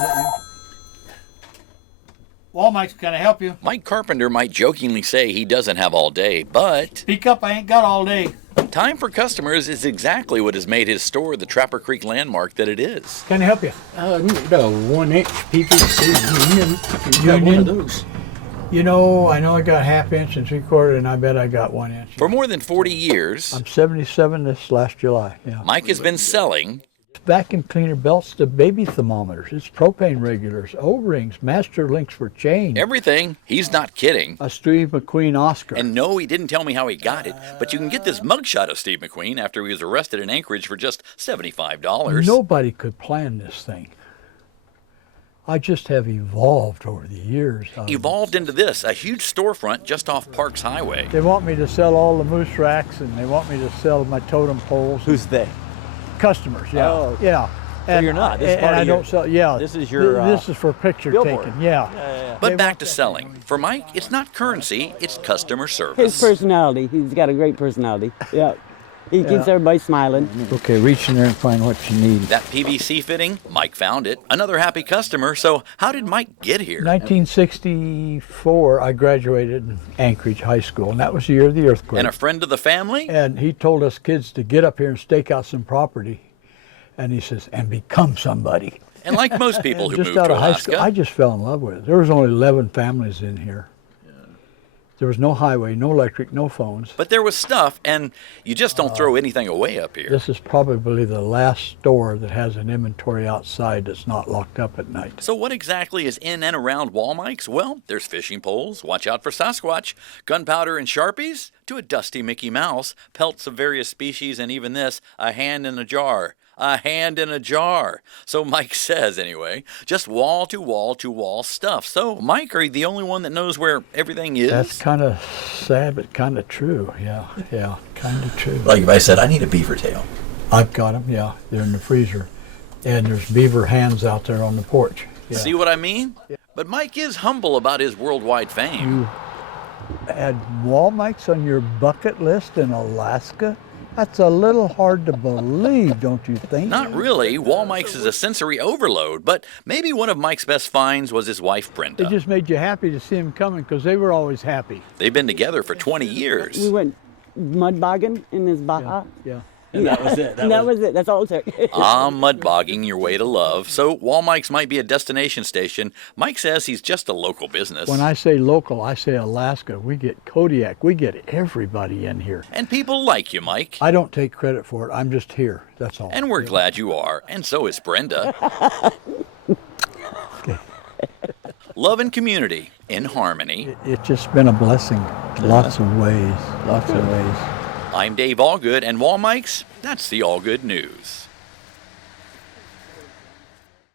that you? Wal-Mike, can I help you? Mike Carpenter might jokingly say he doesn't have all day, but Speak up, I ain't got all day. time for customers is exactly what has made his store the Trapper Creek landmark that it is. Can I help you? No, 1-inch PVC union. You got one of those. You know, I got ½ and 3/4, and I bet I got 1 inch. For more than 40 years, I'm 77 this last July, yeah. Mike has been selling Vacuum cleaner belts to baby thermometers. It's propane regulators, O-rings, master links for chain. everything. He's not kidding. A Steve McQueen Oscar. And no, he didn't tell me how he got it, but you can get this mugshot of Steve McQueen after he was arrested in Anchorage for just $75. Nobody could plan this thing. I just have evolved over the years. Evolved into this, a huge storefront just off Parks Highway. They want me to sell all the moose racks, and they want me to sell my totem poles. Who's they? Customers, yeah. Oh. Yeah. So you're not. This is part and of I your- don't sell. Yeah. this is your, This is for picture billboard. taking. Yeah. But back to selling. For Mike, it's not currency, it's customer His service. personality. He's got a great personality. Yeah. He keeps everybody smiling. Okay, reach in there and find what you need. That PVC fitting, Mike found it. Another happy customer. So how did Mike get here? 1964, I graduated in Anchorage High School, and that was the year of the earthquake. And a friend of the family? And he told us kids to get up here and stake out some property. And he says, and become somebody. And like most people who Just moved out to of high school, I Alaska, just fell in love with it. There was only 11 families in here. There was no highway, no electric, no phones. but there was stuff, and you just don't throw anything away up here. This is probably the last store that has an inventory outside that's not locked up at night. So what exactly is in and around Wal-Mike's? Well, there's fishing poles, watch out for Sasquatch, gunpowder and Sharpies, to a dusty Mickey Mouse, pelts of various species, and even this, a hand in a jar. A hand in a jar. So Mike says, anyway, just wall to wall to wall stuff. So, Mike, are you the only one that knows where everything is? That's kind of sad, but kind of true. Yeah, kind of true. Like if I said, I need a beaver tail. I've got them, yeah. They're in the freezer. And there's beaver hands out there on the porch. Yeah. See what I mean? But Mike is humble about his worldwide fame. You had Wal-Mikes on your bucket list in Alaska? That's a little hard to believe, don't you think? Not really. Wal-Mike's is a sensory overload, but maybe one of Mike's best finds was his wife, Brenda. It just made you happy to see them coming because they were always happy. They've been together for 20 We years. went mud bogging in this Baja. Yeah. And that was it. And that was it. That's all it took. Mud bogging your way to love. So Wal-Mike's might be a destination station. Mike says he's just a local business. When I say local, I say Alaska. We get Kodiak. We get everybody in here. And people like you, Mike. I don't take credit for it. I'm just here. That's all. And we're glad you are. And so is Brenda. Love and community in harmony. It's just been a blessing. Lots of ways. Lots of ways. I'm Dave Allgood, and Wal-Mike's, that's the Allgood News.